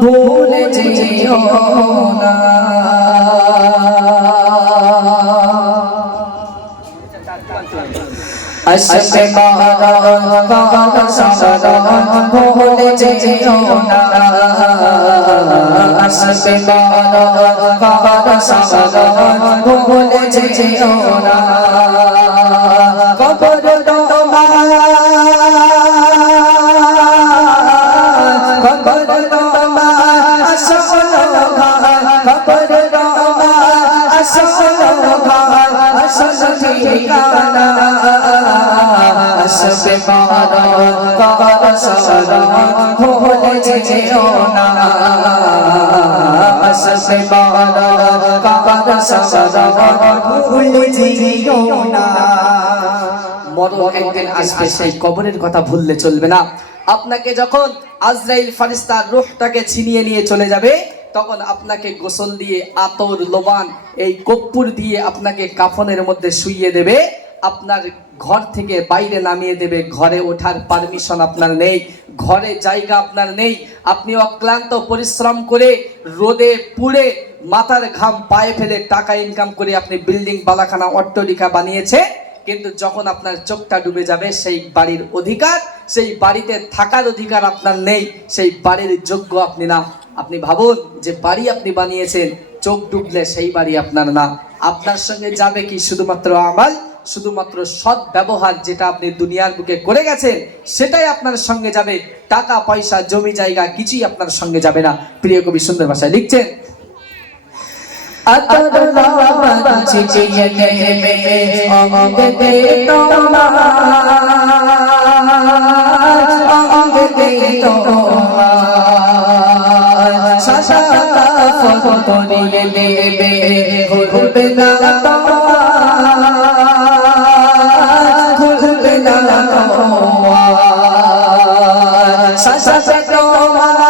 ভুলে যেও না আসবে মরণ সারা ভুলে যেও না আসবে মরণ সারা ভুলে যেও না কবর তোমার কবর তোমার আসল ঘর কবর তোমার আসল ঘর আসল ঠিকানা আসবে মরণ সারা ভুলে যেও না আসবে মরণ সারা ভুলে যেও না মরণ একদিন আসবে সেই কবরের কথা ভুললে চলবে না আপনাকে যখন আজরাইল ফেরেশতা রূহটাকে ছিনিয়ে নিয়ে চলে যাবে তখন আপনাকে গোসল দিয়ে আতর লোবান এই কর্পূর দিয়ে আপনাকে কাফনের মধ্যে শুইয়ে দেবে আপনার ঘর থেকে বাইরে নামিয়ে দেবে ঘরে ওঠার পারমিশন আপনার নেই ঘরে জায়গা আপনার নেই আপনি অক্লান্ত পরিশ্রম করে রোদে পুড়ে মাথার ঘাম পায়ে ফেলে টাকা ইনকাম করে আপনি বিল্ডিং বালাখানা অট্টালিকা বানিয়েছে কিন্তু যখন আপনার চোখটা ডুবে যাবে সেই বাড়ির অধিকার সেই বাড়িতে থাকার অধিকার আপনার নেই সেই বাড়ির যোগ্য আপনি না আপনি ভাবুন যে বাড়ি আপনি বানিয়েছেন চোখ ডুবলে সেই বাড়ি আপনার না আপনার সঙ্গে যাবে কি শুধুমাত্র আমাল শুধুমাত্র সৎ ব্যবহার যেটা আপনি দুনিয়ার বুকে করে গেছেন সেটাই আপনার সঙ্গে যাবে টাকা পয়সা জমি জায়গা কিছুই আপনার সঙ্গে যাবে না প্রিয় কবি সুন্দর ভাষায় লিখছেন আতর লাবান ছিটিয়ে দেবে অঙ্গে তোমার অঙ্গে তোমার সাদা কাফন পরিয়ে দেবে ভুলবে না তোমার ভুলবে না তোমার সাদা তোমার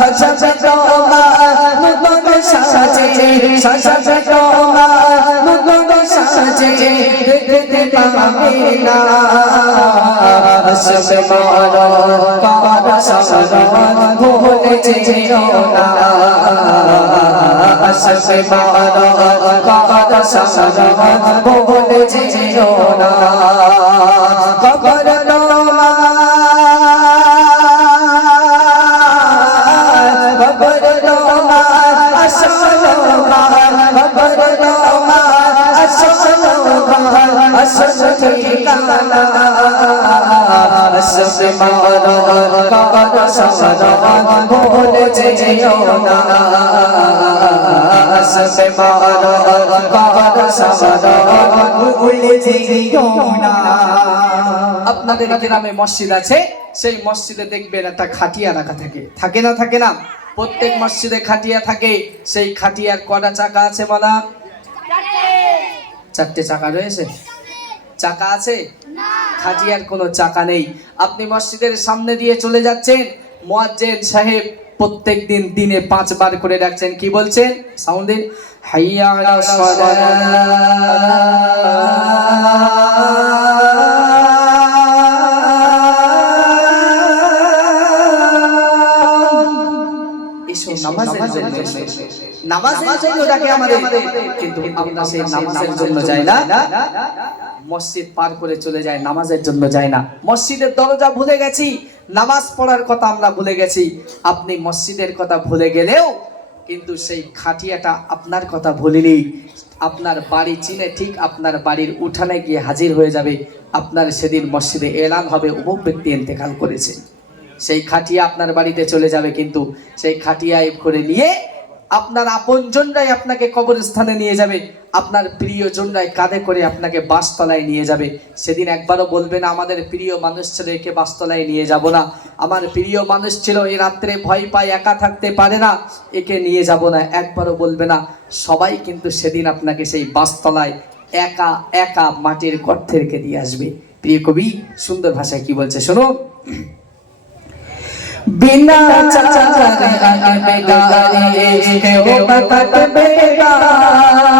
সাজে তোমার সাজে দেখতে পাবে না আসবে মরণ সারা ভুলে যেও না আসবে মরণ সারা ভুলে যেও না কবর ঠিকানা আসবে মরণ সারা ভুলে যেও না আসবে মরণ সারা ভুলে যেও না আপনাদের গ্রামে মসজিদ আছে সেই মসজিদে দেখবেন একটা খাটিয়া রাখা থাকে না থাকে না প্রত্যেক মসজিদে খাটিয়া থাকে সেই খাটিয়ার কটা চাকা আছে বলা চারটে চাকা রয়েছে চাকা আছে খাটিয়ার কোনো চাকা নেই আপনি মসজিদের সামনে দিয়ে চলে যাচ্ছেন মুয়াজ্জিন সাহেব প্রত্যেকদিন দিনে 5 বার করে ডাকছেন কি বলছেন সাউন্ড দিন হাইয়া আলাস সালাত নামাজের জন্য ডাকে আমাদের কিন্তু আমরা সেই নামাজের জন্য যাই না মসজিদ পার করে চলে যায় নামাজের জন্য যায় না মসজিদের দরজা ভুলে গেছি নামাজ পড়ার কথা আমরা ভুলে গেছি আপনি মসজিদের কথা ভুলে গেলেও কিন্তু সেই খাটিয়াটা আপনার কথা ভুলিনি আপনার বাড়ি চিনে ঠিক আপনার বাড়ির উঠানে গিয়ে হাজির হয়ে যাবে আপনার সেদিন মসজিদে এলান হবে অমুক ব্যক্তি ইন্তেকাল করেছে সেই খাটিয়া আপনার বাড়িতে চলে যাবে কিন্তু সেই খাটিয়ায় করে নিয়ে আপনার আপনজনরাই আপনাকে কবরস্থানে নিয়ে যাবে আপনার প্রিয়জনরাই কাঁধে করে আপনাকে বাসতলায় নিয়ে যাবে সেদিন একবারও বলবে না আমাদের প্রিয় মানুষ ছিল একে বাসতলায় নিয়ে যাব না আমার প্রিয় মানুষ ছিল এই রাত্রে ভয় পায় একা থাকতে পারে না একে নিয়ে যাব না একবারও বলবে না সবাই কিন্তু সেদিন আপনাকে সেই বাসতলায় একা একা মাটির গর্তে রেখে দিয়ে আসবে প্রিয় কবি সুন্দর ভাষায় কি বলছে শোনো बिना चारे बेगारे हो बकत बेगार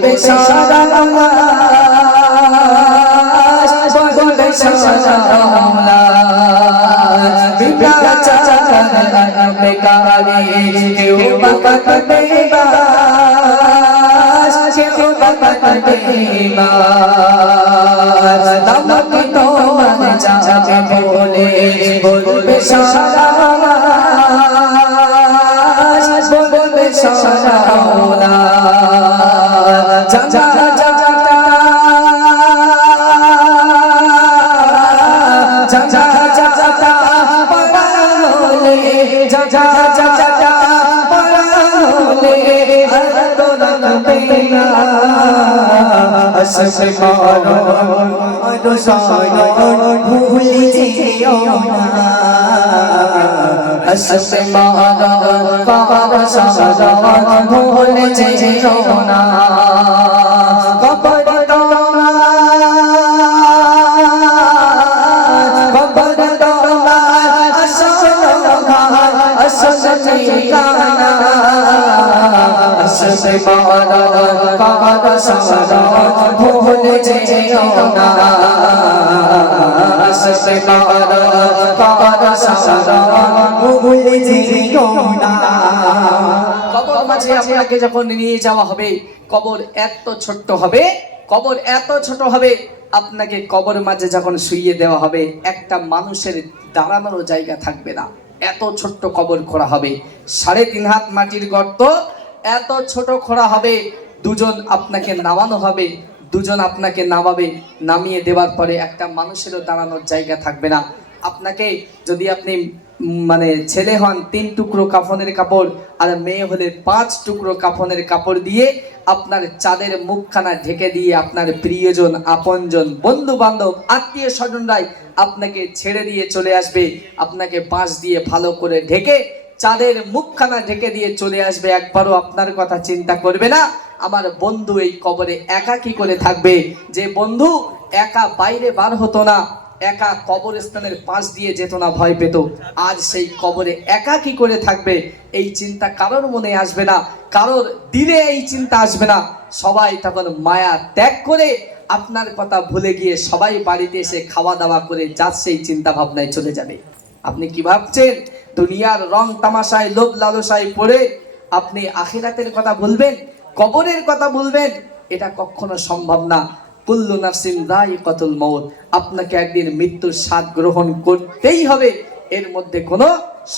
বলবে সারা বলবে সারা বিনা চাচার বেকারে কেউ বাকাতে বাস কেউ বাকাতে বাস দামকে তোমার যাবে বলে বলবে সারা বলবে সারা যা যা যা ভুলে যেও না ভুলে যেও না কবর তোমার আসল ঠিকানা আসবে ভুলে যেও না আসবে ভুলে যেও না। কবর মাঝে আপনাকে যখন নিয়ে যাওয়া হবে, কবর এত ছোট্ট হবে, কবর এত ছোট হবে, আপনাকে কবর মাঝে যখন শুইয়ে দেওয়া হবে একটা মানুষের দাঁড়ানোর জায়গা থাকবে না, এত ছোট্ট কবর করা হবে। 3.5 হাত মাটির গর্ত, এত ছোট করা হবে। দুজন আপনাকে নামানো হবে, দুজন আপনাকে নামাবে, নামিয়ে দেওয়ার পরে একটা মানুষেরও দাঁড়ানোর জায়গা থাকবে না। আপনাকে যদি আপনি মানে ছেলে হন 3 টুকরো কাফনের কাপড়, আর মেয়ে হলে 5 টুকরো কাফনের কাপড় দিয়ে আপনার চাঁদের মুখখানা ঢেকে দিয়ে আপনার প্রিয়জন, আপনজন, বন্ধু বান্ধব, আত্মীয় স্বজনরাই আপনাকে ছেড়ে দিয়ে চলে আসবে। আপনাকে বাঁশ দিয়ে ভালো করে ঢেকে চাঁদের মুখখানা ঢেকে দিয়ে চলে আসবে। একবারও আপনার কথা চিন্তা করবে না আমার বন্ধু এই কবরে একা কি করে থাকবে। যে বন্ধু একা বাইরে বার হতো না, একা কবরস্থানের পাশ দিয়ে যেত না, ভয় পেত, আজ সেই কবরে একা কি করে থাকবে এই চিন্তা কারোর মনে আসবে না, কারোর দিলে এই চিন্তা আসবে না। সবাই তখন মায়া ত্যাগ করে আপনার কথা ভুলে গিয়ে সবাই বাড়িতে এসে খাওয়া দাওয়া করে যার সেই চিন্তা ভাবনায় চলে যাবে। আপনি কি ভাবছেন দুনিয়ার রং তামাশায় লোভ লালসায় পড়ে আপনি আখিরাতের কথা ভুলবেন, কবরের কথা ভুলবেন? এটা কখনো সম্ভব না। কুল্লু নাফসিন যায়িকাতুল মাউত, আপনাকে একদিন মৃত্যুর স্বাদ গ্রহণ করতেই হবে, এর মধ্যে কোনো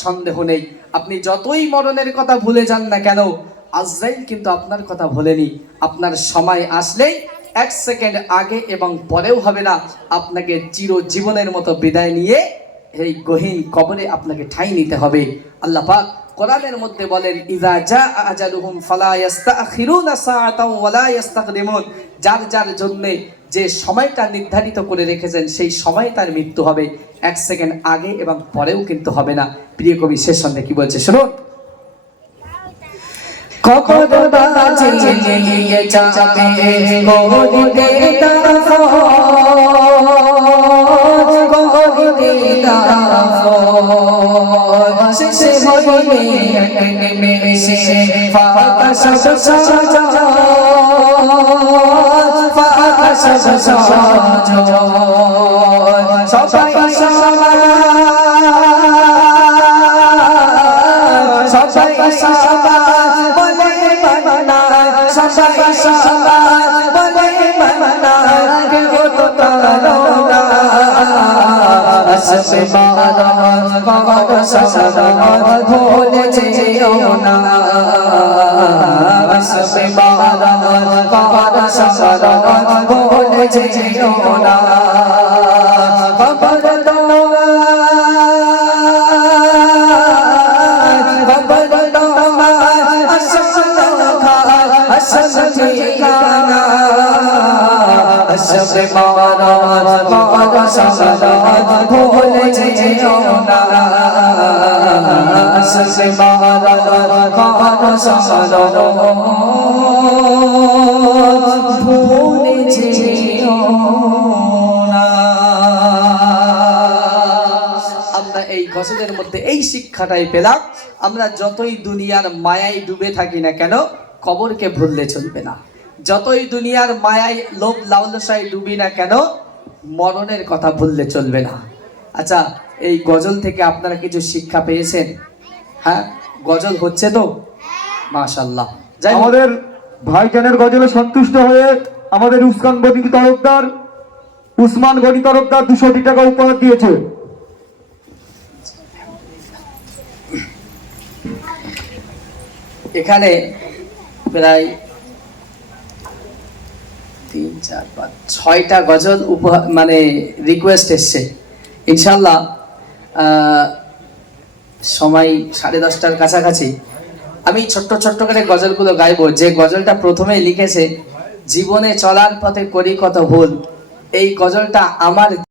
সন্দেহ নেই। আপনি যতই মরণের কথা ভুলে যান না কেন, আজরাইল কিন্তু আপনার কথা ভোলেনি। আপনার সময় আসলেই 1 সেকেন্ড আগে এবং পরেও হবে না, আপনাকে চিরজীবনের মতো বিদায় নিয়ে এই গহীন কবরে আপনাকে ঠাঁই নিতে হবে। আল্লাহ পাক কোরআনের মধ্যে বলেন, ইযা জাআ আজালুহুম ফালা ইস্তাখিরুনা সাআতাও ওয়ালা ইস্তাকদিমুন, যার যার জন্য যে সময়টা নির্ধারিত করে রেখেছেন সেই সময় তার মৃত্যু হবে, 1 সেকেন্ড আগে এবং পরেও কিন্তু হবে না। প্রিয় কবি শেষ সন্ধ্যে কি বলছে শুনুন, কবর বাজে নিয়ে যাবে গরিতে দাফন, গরিতে দাফন শেষে হইবে নিমেষে ফাঁকা সব সাজান, ফাঁকা সব সাজান, সবাই সবাই ভুলে যেও না, ভুলে যেও না। কবর তোমার আসল ঠিকানা, আসবে ভুলে যেও না, আসবে ভুলে যেও না। আমরা এই গজলের মধ্যে এই শিক্ষাটাই পেলাম, আমরা যতই দুনিয়ার মায়ায় ডুবে থাকি না কেন, কবরকে ভুললে চলবে না। যতই দুনিয়ার মায়ায় লোভ লালসায় ডুবি না কেন, মরণের কথা ভুললে চলবে না। আচ্ছা, এই গজল থেকে আপনারা কিছু শিক্ষা পেয়েছেন? হ্যাঁ, গজল হচ্ছে তো, মাশাআল্লাহ। যাই হোক, আমাদের ভাইজানের গজলে সন্তুষ্ট হয়ে আমাদের উসমান গনি তরফদার 200 টাকা উপহার দিয়েছে। এখানে প্রায় 3, 4, 5, 6টা গজল উপহার মানে রিকোয়েস্ট এসছে। ইনশাল্লাহ সময় 10:30টার কাছাকাছি আমি ছোট্ট ছোট্ট করে গজলগুলো গাইবো। যে গজলটা প্রথমেই লিখেছে, জীবনে চলার পথে করি কত ভুল, এই গজলটা আমার